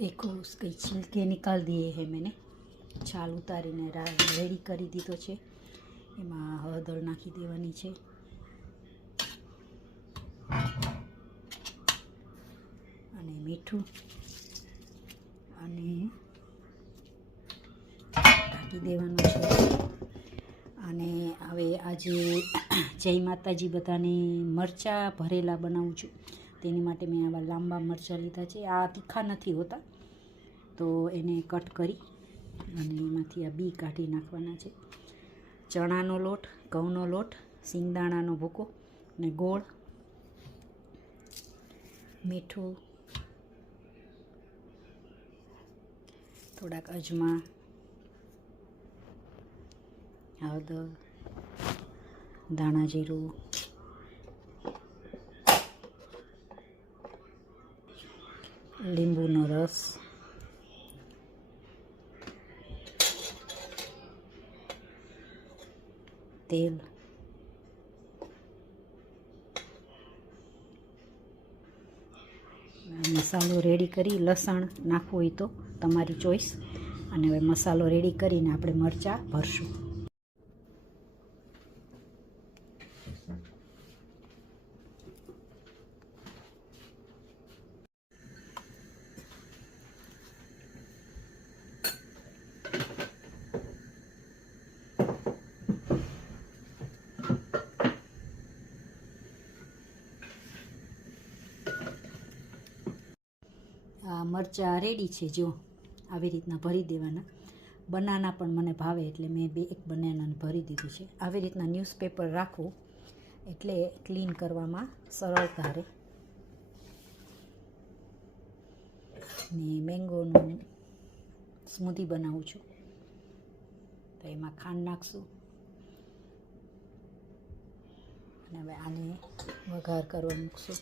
देखो उसके छिलके निकाल दिए हैं मैंने। छाल उतारीने रेडी કરી દીધો છે। એમાં હળદર નાખી દેવાની છે અને મીઠું અને ઢાંકી દેવાનું છે। અને હવે આજે જય માતાજી બધાને મરચાં ભરેલા બનાવું છું। તેની માટે મેં આવા લાંબા મરચાં લીધા છે। આ તીખા નથી હોતા, તો એને કટ કરી અને એમાંથી આ બી કાઢી નાખવાના છે। ચણાનો લોટ, ઘઉંનો લોટ, સિંગદાણાનો ભૂકો ને ગોળ, મીઠું, થોડાક અજમા, હળદર, ધાણા જીરું, લીંબુનો રસ, તેલ, મસાલો રેડી કરી, લસણ નાખવું હોય તો તમારી ચોઈસ। અને હવે મસાલો રેડી કરીને આપણે મરચાં ભરશું। આ મરચાં રેડી છે, જો આવી રીતના ભરી દેવાના। બનાના પણ મને ભાવે એટલે મેં એક બનાનાને ભરી દીધું છે। આવી રીતના ન્યૂઝપેપર રાખવું એટલે ક્લીન કરવામાં સરળતા રહે। ને મેંગોનું સ્મૂધી બનાવું છું, તો એમાં ખાંડ નાખશું અને હવે આને વઘાર કરવા મૂકશું।